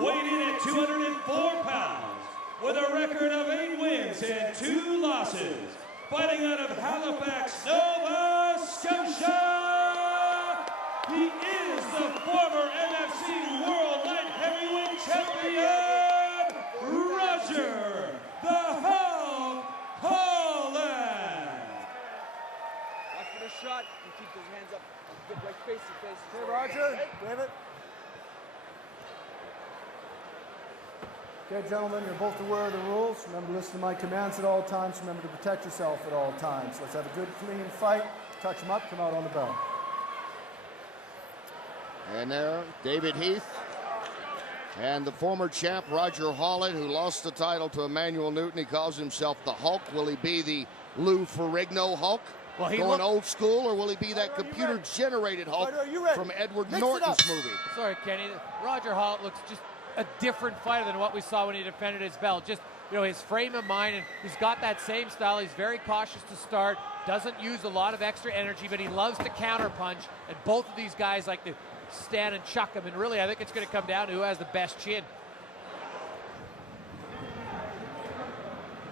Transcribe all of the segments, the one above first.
weighing in at 204 pounds, with a record of 8 wins and 2 losses, fighting out of Halifax, Nova Scotia, he is the former MFC World Light Heavyweight Champion, Roger the Hulk Hollett. Watch for the shot and keep those hands up. Get right face to face. Okay, Roger, David. Okay, gentlemen, you're both aware of the rules. Remember to listen to my commands at all times. Remember to protect yourself at all times. Let's have a good, clean fight. Touch them up, come out on the bell. And there, David Heath and the former champ Roger Hollett, who lost the title to Emmanuel Newton. He calls himself the Hulk. Will he be the Lou Ferrigno Hulk? Well, going old school, or will he be that computer-generated Hulk from Edward Norton's movie? Sorry, Kenny. Roger Hollett looks just a different fighter than what we saw when he defended his belt. Just, you know, his frame of mind, and he's got that same style. He's very cautious to start, doesn't use a lot of extra energy, but he loves to counterpunch, and both of these guys like to stand and chuck him, and really I think it's going to come down to who has the best chin.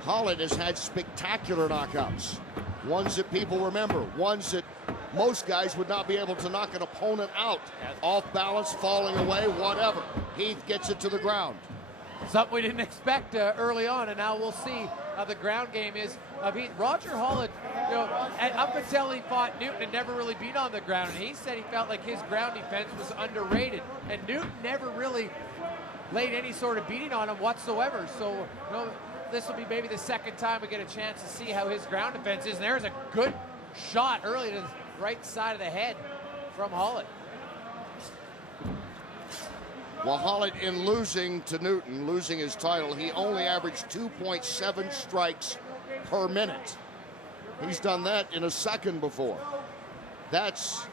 Hollett has had spectacular knockouts. Ones that people remember, ones that most guys would not be able to knock an opponent out. Off balance, falling away, whatever. Heath gets it to the ground. Something we didn't expect early on, and now we'll see how the ground game is. Roger Hollett, you know, up until he fought Newton, had never really been on the ground, and he said he felt like his ground defense was underrated, and Newton never really laid any sort of beating on him whatsoever. So, you know, this will be maybe the second time we get a chance to see how his ground defense is, and there's a good shot early to the right side of the head from Hollett. Well, Hollett, in losing to Newton, losing his title, he only averaged 2.7 strikes per minute. He's done that in a second before. That's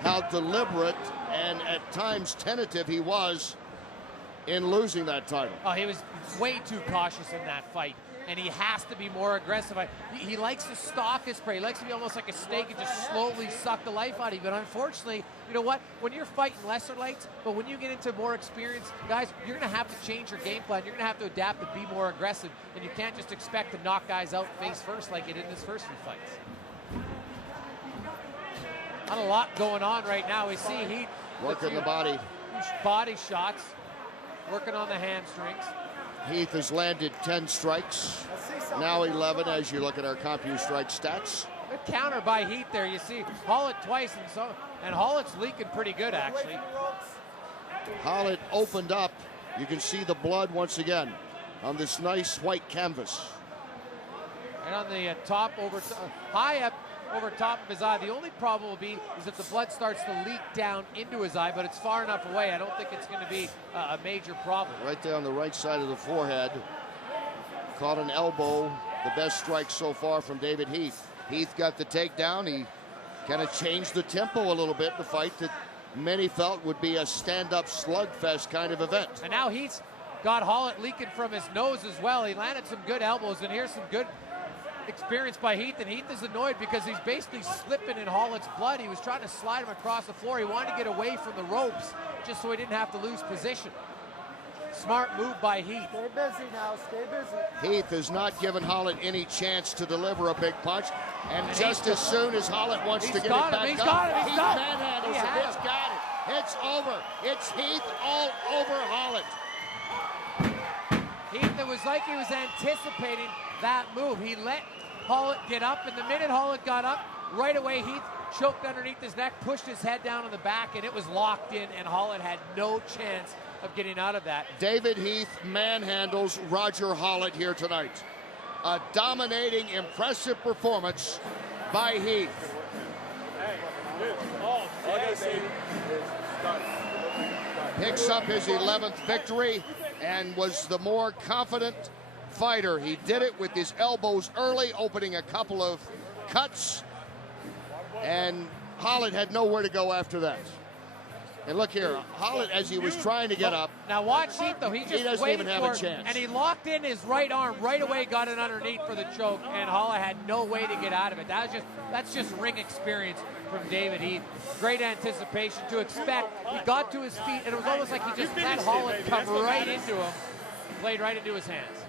how deliberate and at times tentative he was in losing that title. Oh, he was way too cautious in that fight, and he has to be more aggressive. He likes to stalk his prey. He likes to be almost like a snake and just slowly suck the life out of you. But unfortunately, you know what? When you're fighting lesser lights, but when you get into more experienced guys, you're going to have to change your game plan. You're going to have to adapt to be more aggressive, and you can't just expect to knock guys out face first like he did in his first few fights. Not a lot going on right now. We see Heath working the body. Body shots, working on the hamstrings. Heath has landed 10 strikes, now 11 as you look at our CompuStrike stats. Good counter by Heath there. You see Hollett twice, and Hollett's leaking pretty good, actually. Hollett opened up. You can see the blood once again on this nice white canvas. And on the top, high up over top of his eye. The only problem will be is if the blood starts to leak down into his eye, but it's far enough away. I don't think it's going to be a major problem. Right there on the right side of the forehead. Caught an elbow. The best strike so far from David Heath. Heath got the takedown. He kind of changed the tempo a little bit. The fight that many felt would be a stand-up slugfest kind of event. And now Heath's got Hollett leaking from his nose as well. He landed some good elbows, and here's some good experience by Heath, and Heath is annoyed because he's basically slipping in Hollett's blood. He was trying to slide him across the floor. He wanted to get away from the ropes just so he didn't have to lose position. Smart move by Heath. Stay busy now, stay busy. Heath has not given Hollett any chance to deliver a big punch, and just as soon as Hollett wants to get it back up, He's got it. Heath manhandles it. It's got it. It's over. It's Heath all over Hollett. Heath, it was like he was anticipating that move. He let Hollett get up, and the minute Hollett got up, right away Heath choked underneath his neck, pushed his head down on the back, and it was locked in, and Hollett had no chance of getting out of that. David Heath manhandles Roger Hollett here tonight. A dominating, impressive performance by Heath. Picks up his 11th victory and was the more confident fighter. He did it with his elbows early, opening a couple of cuts, and Hollett had nowhere to go after that. And look here, Hollett, as he was trying to get up. Now watch Heath, though. He doesn't even have a chance. And he locked in his right arm right away, got it underneath for the choke, and Hollett had no way to get out of it. That's just ring experience. from David Heath. Great anticipation to expect. He got to his feet, and it was almost like he just let Hollett come right into him, played right into his hands.